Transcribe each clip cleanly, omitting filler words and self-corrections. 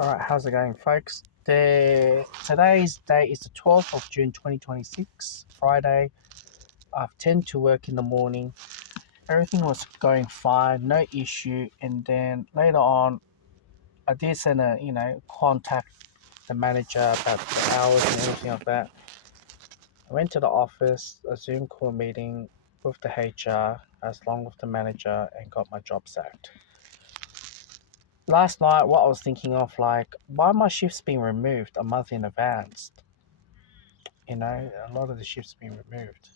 Alright, how's it going, folks? Today's date is the 12th of June 2026, Friday. I've tend to work in the morning. Everything was going fine, no issue. And then later on, I did send contact the manager about the hours and everything like that. I went to the office, a Zoom call meeting with the HR, as long with the manager, and got my job sacked. Last night, what I was thinking of, like, why my shifts being removed a month in advance? A lot of the shifts being removed.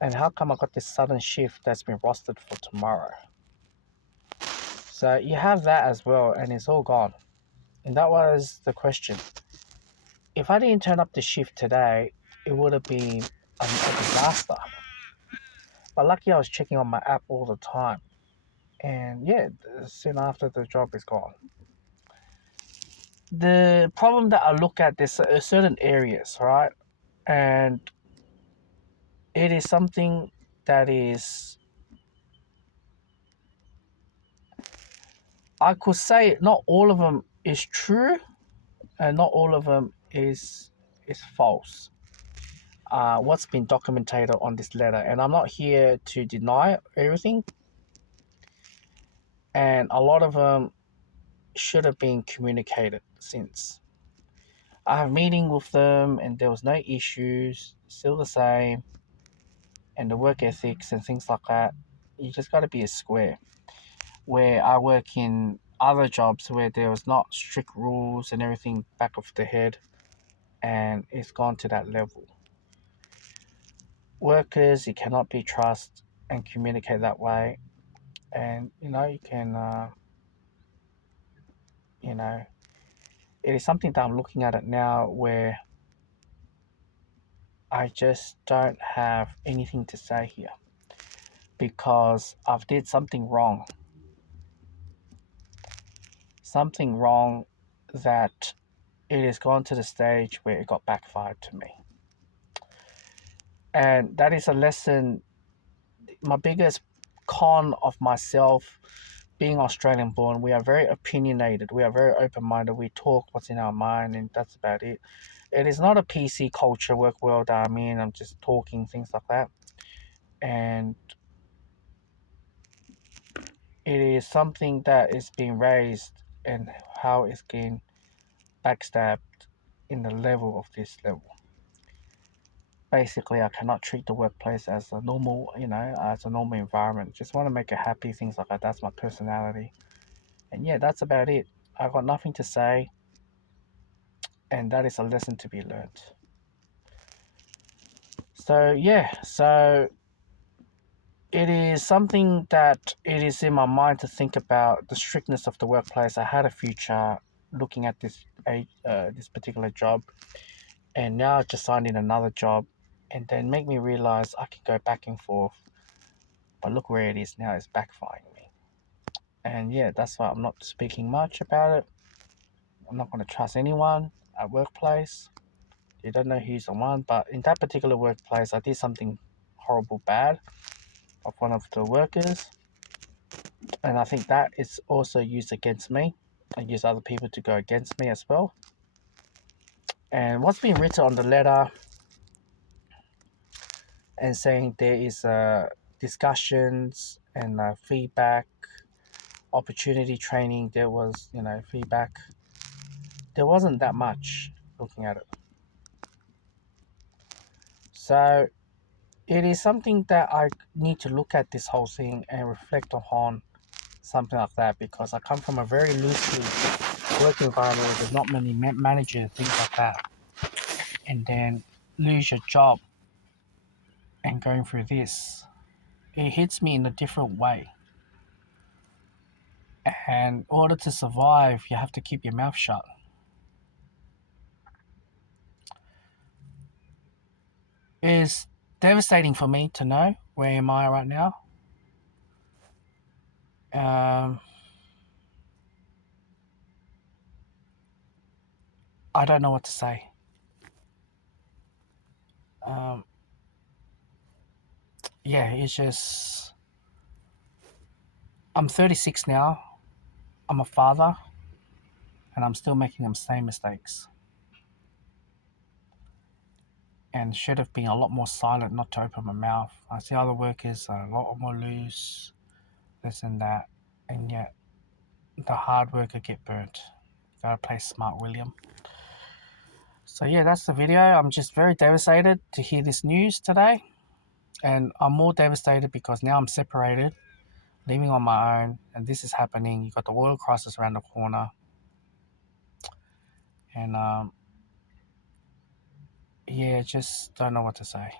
And how come I got this sudden shift that's been rostered for tomorrow? So you have that as well, and it's all gone. And that was the question. If I didn't turn up the shift today, it would have been a disaster. But lucky I was checking on my app all the time. And yeah, soon after the job is gone. The problem that I look at, there's certain areas, right? And it is something that is, I could say not all of them is true and not all of them is false. What's been documented on this letter, and I'm not here to deny everything, and a lot of them should have been communicated since. I have meeting with them and there was no issues, still the same, and the work ethics and things like that. You just got to be a square. Where I work in other jobs where there was not strict rules and everything back of the head, and it's gone to that level. Workers, you cannot be trust and communicate that way, and you can, you know, it is something that I'm looking at it now where I just don't have anything to say here because I've did something wrong that it has gone to the stage where it got backfired to me. And that is a lesson. My biggest con of myself being Australian born, we are very opinionated, we are very open minded, we talk what's in our mind, and that's about it. It is not a PC culture, work world that I'm in, I'm just talking, things like that. And it is something that is being raised and how it's getting backstabbed in the level of this level. Basically, I cannot treat the workplace as a normal, as a normal environment. Just want to make it happy, things like that. That's my personality. And yeah, that's about it. I've got nothing to say, and that is a lesson to be learned. So yeah, so it is something that it is in my mind to think about the strictness of the workplace. I had a future looking at this particular job, and now I just signed in another job, and then make me realize I can go back and forth. But look where it is now; it's backfiring me. And yeah, that's why I'm not speaking much about it. I'm not going to trust anyone at workplace. You don't know who's the one, but in that particular workplace, I did something horrible bad of one of the workers, and I think that is also used against me. I use other people to go against me as well. And what's been written on the letter and saying there is discussions and feedback, opportunity training. There was feedback. There wasn't that much looking at it. So it is something that I need to look at this whole thing and reflect upon something like that because I come from a very loosely work environment where there's not many managers, things like that, and then lose your job and going through this, it hits me in a different way. And in order to survive, you have to keep your mouth shut. It's devastating for me to know where am I right now. I don't know what to say. Um, yeah, it's just I'm 36 now. I'm a father. and I'm still making the same mistakes. And should have been a lot more silent, not to open my mouth. I see other workers are a lot more loose, this and that, and yet the hard worker get burnt. Gotta play smart, William. So yeah, that's the video. I'm just very devastated to hear this news today, and I'm more devastated because now I'm separated, living on my own, and this is happening. You got the oil crisis around the corner, and yeah, just don't know what to say.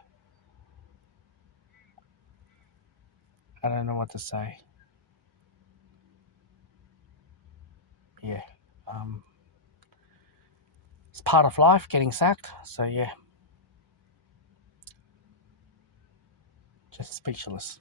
I don't know what to say. Yeah, it's part of life getting sacked. So yeah, just speechless.